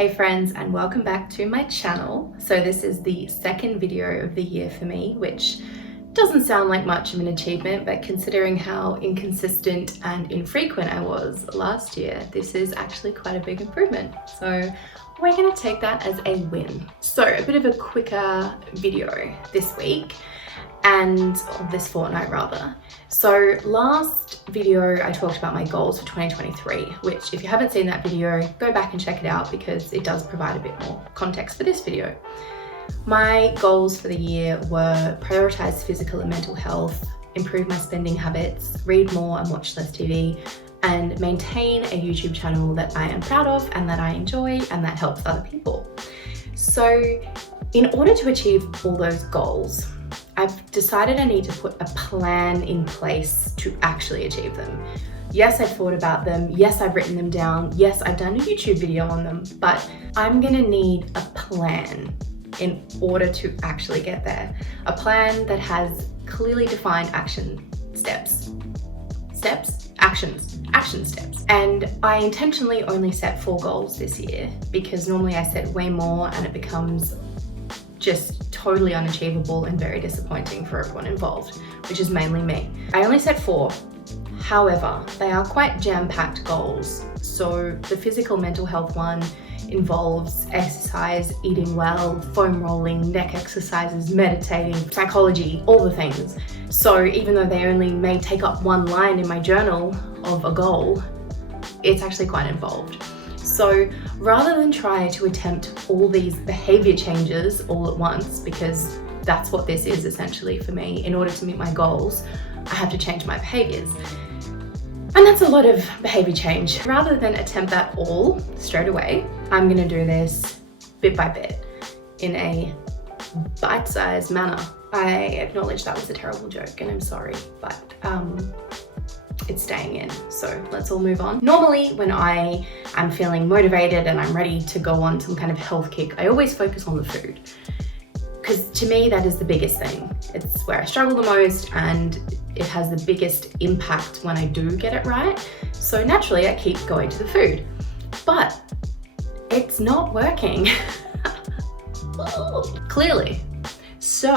Hey friends, and welcome back to my channel. So this is the second video of the year for me, which doesn't sound like much of an achievement, but considering how inconsistent and infrequent I was last year, this is actually quite a big improvement. So we're gonna take that as a win. So a bit of a quicker video this week, and this fortnight rather. So last video I talked about my goals for 2023, which if you haven't seen that video, go back and check it out because it does provide a bit more context for this video. My goals for the year were prioritize physical and mental health, improve my spending habits, read more and watch less TV, and maintain a YouTube channel that I am proud of and that I enjoy and that helps other people. So in order to achieve all those goals, I've decided I need to put a plan in place to actually achieve them. Yes, I've thought about them. Yes, I've written them down. Yes, I've done a YouTube video on them, but I'm gonna need a plan in order to actually get there. A plan that has clearly defined action steps. Action steps. And I intentionally only set 4 goals this year because normally I set way more and it becomes just totally unachievable and very disappointing for everyone involved, which is mainly me. I only set 4. However, they are quite jam-packed goals. So the physical mental health one involves exercise, eating well, foam rolling, neck exercises, meditating, psychology, all the things. So even though they only may take up 1 line in my journal of a goal, it's actually quite involved. So rather than try to attempt all these behavior changes all at once, because that's what this is essentially for me, in order to meet my goals, I have to change my behaviors. And that's a lot of behavior change. Rather than attempt that all straight away, I'm gonna do this bit by bit in a bite-sized manner. I acknowledge that was a terrible joke and I'm sorry, but it's staying in, so let's all move on. Normally when I am feeling motivated and I'm ready to go on some kind of health kick, I always focus on the food, because to me that is the biggest thing. It's where I struggle the most and it has the biggest impact when I do get it right. So naturally I keep going to the food, but it's not working. Clearly. So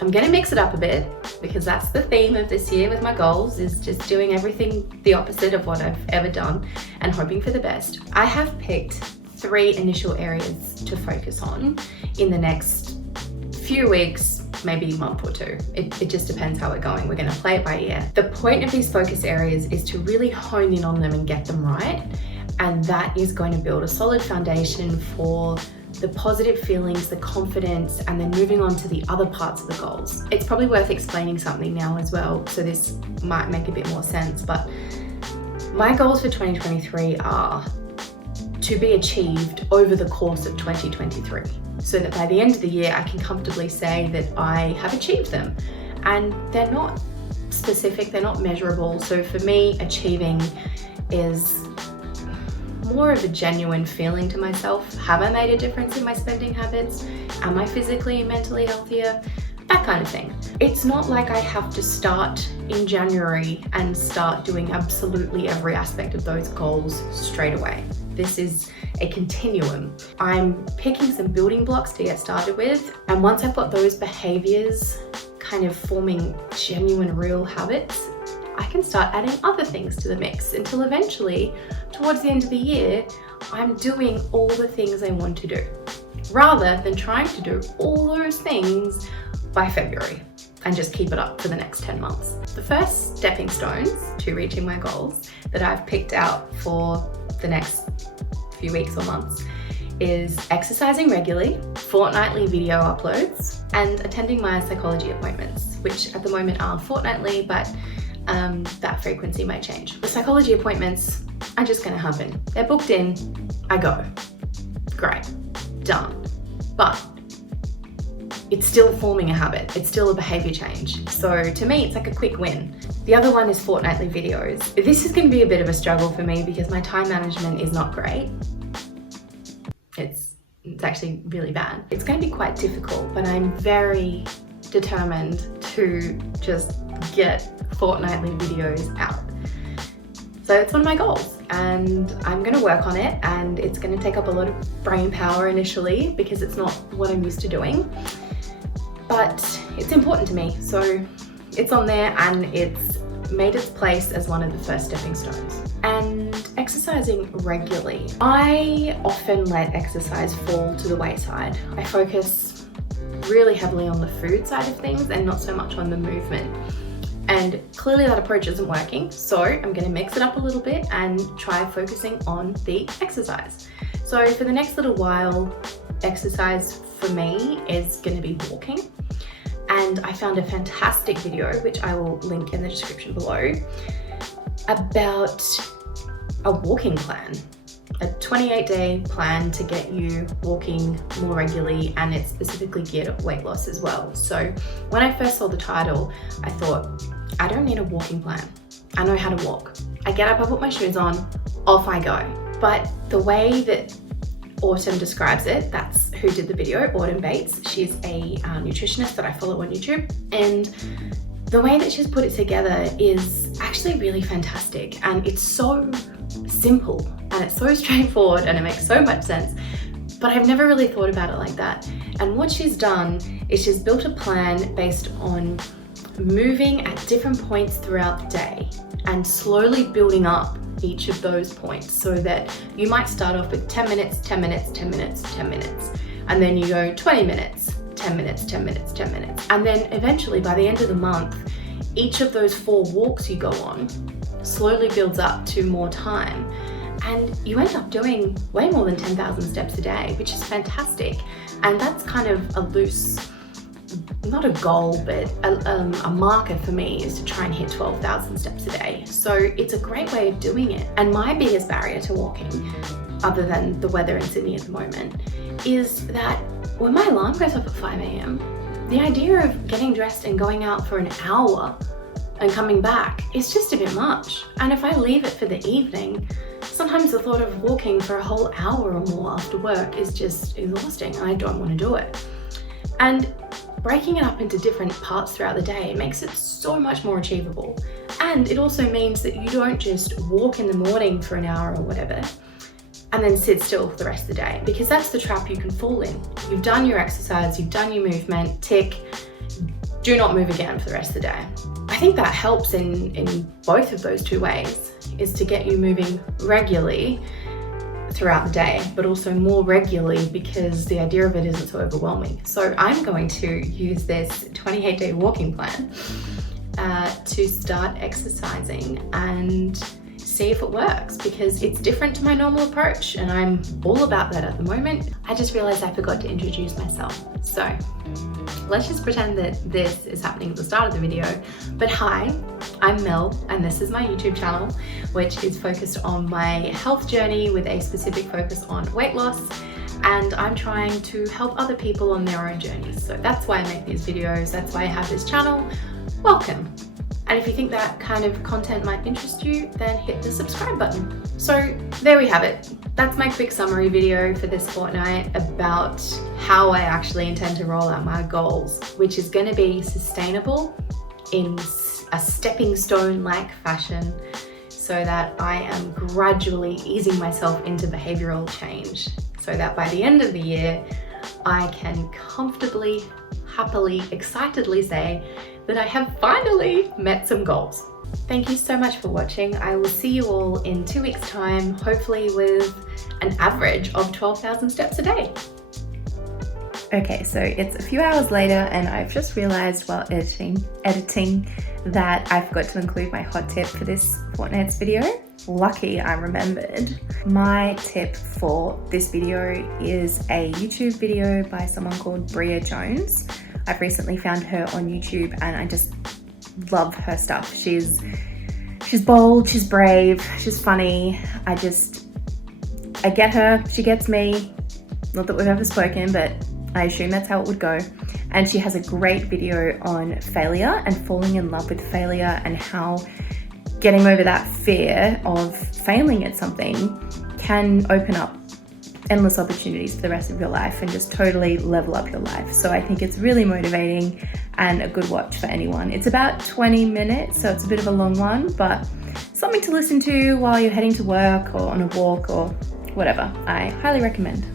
I'm gonna mix it up a bit because that's the theme of this year with my goals, is just doing everything the opposite of what I've ever done and hoping for the best. I have picked 3 initial areas to focus on in the next few weeks, maybe a month or 2. It just depends how we're going. We're gonna play it by ear. The point of these focus areas is to really hone in on them and get them right. And that is going to build a solid foundation for the positive feelings, the confidence, and then moving on to the other parts of the goals. It's probably worth explaining something now as well, so this might make a bit more sense, but my goals for 2023 are to be achieved over the course of 2023, so that by the end of the year, I can comfortably say that I have achieved them. And they're not specific, they're not measurable. So for me, achieving is more of a genuine feeling to myself. Have I made a difference in my spending habits? Am I physically and mentally healthier? That kind of thing. It's not like I have to start in January and start doing absolutely every aspect of those goals straight away. This is a continuum. I'm picking some building blocks to get started with, and once I've got those behaviors kind of forming genuine, real habits, I can start adding other things to the mix until eventually, towards the end of the year, I'm doing all the things I want to do, rather than trying to do all those things by February and just keep it up for the next 10 months. The first stepping stones to reaching my goals that I've picked out for the next few weeks or months is exercising regularly, fortnightly video uploads, and attending my psychology appointments, which at the moment are fortnightly, but that frequency might change. The psychology appointments are just gonna happen. They're booked in, I go. Great, done. But it's still forming a habit. It's still a behavior change. So to me, it's like a quick win. The other one is fortnightly videos. This is gonna be a bit of a struggle for me because my time management is not great. It's actually really bad. It's gonna be quite difficult, but I'm very determined to just get fortnightly videos out. So it's one of my goals. and I'm going to work on it, and it's going to take up a lot of brain power initially because it's not what I'm used to doing, but it's important to me, so it's on there and it's made its place as one of the first stepping stones. And exercising regularly. I often let exercise fall to the wayside. I focus really heavily on the food side of things and not so much on the movement. And clearly that approach isn't working, so I'm going to mix it up a little bit and try focusing on the exercise. So for the next little while, exercise for me is going to be walking. And I found a fantastic video, which I will link in the description below, about a walking plan, a 28-day plan to get you walking more regularly, and it's specifically geared at weight loss as well. So when I first saw the title, I thought, I don't need a walking plan. I know how to walk. I get up, I put my shoes on, off I go. But the way that Autumn describes it, that's who did the video, Autumn Bates. She's a nutritionist that I follow on YouTube, and the way that she's put it together is actually really fantastic, and it's so simple and it's so straightforward and it makes so much sense, but I've never really thought about it like that. And what she's done is she's built a plan based on moving at different points throughout the day and slowly building up each of those points, so that you might start off with 10 minutes, 10 minutes, 10 minutes, 10 minutes, and then you go 20 minutes, 10 minutes, 10 minutes, 10 minutes. And then eventually by the end of the month, each of those 4 walks you go on slowly builds up to more time. And you end up doing way more than 10,000 steps a day, which is fantastic. And that's kind of a loose, not a goal, but a marker for me is to try and hit 12,000 steps a day. So it's a great way of doing it. And my biggest barrier to walking, other than the weather in Sydney at the moment, is that when my alarm goes off at 5 a.m, the idea of getting dressed and going out for an hour and coming back is just a bit much. And if I leave it for the evening, sometimes the thought of walking for a whole hour or more after work is just exhausting, and I don't want to do it. And breaking it up into different parts throughout the day makes it so much more achievable. And it also means that you don't just walk in the morning for an hour or whatever and then sit still for the rest of the day, because that's the trap you can fall in. You've done your exercise, you've done your movement, tick, do not move again for the rest of the day. I think that helps in both of those two ways, is to get you moving regularly throughout the day, but also more regularly because the idea of it isn't so overwhelming. So I'm going to use this 28-day walking plan to start exercising and see if it works, because it's different to my normal approach and I'm all about that at the moment. I just realized I forgot to introduce myself. So let's just pretend that this is happening at the start of the video. But hi, I'm Mel, and this is my YouTube channel, which is focused on my health journey with a specific focus on weight loss. And I'm trying to help other people on their own journeys. So that's why I make these videos. That's why I have this channel. Welcome. And if you think that kind of content might interest you, then hit the subscribe button. So there we have it. That's my quick summary video for this fortnight about how I actually intend to roll out my goals, which is going to be sustainable in a stepping stone-like fashion, so that I am gradually easing myself into behavioral change, so that by the end of the year, I can comfortably, happily, excitedly say that I have finally met some goals. Thank you so much for watching. I will see you all in 2 weeks' time, hopefully with an average of 12,000 steps a day. Okay, so it's a few hours later and I've just realized while editing that I forgot to include my hot tip for this fortnight's video. Lucky I remembered. My tip for this video is a YouTube video by someone called Bria Jones. I've recently found her on YouTube and I just love her stuff. She's bold, she's brave, she's funny. I get her, she gets me. Not that we've ever spoken, but I assume that's how it would go. And she has a great video on failure and falling in love with failure, and how getting over that fear of failing at something can open up endless opportunities for the rest of your life and just totally level up your life. So I think it's really motivating and a good watch for anyone. It's about 20 minutes, so it's a bit of a long one, but something to listen to while you're heading to work or on a walk or whatever. I highly recommend.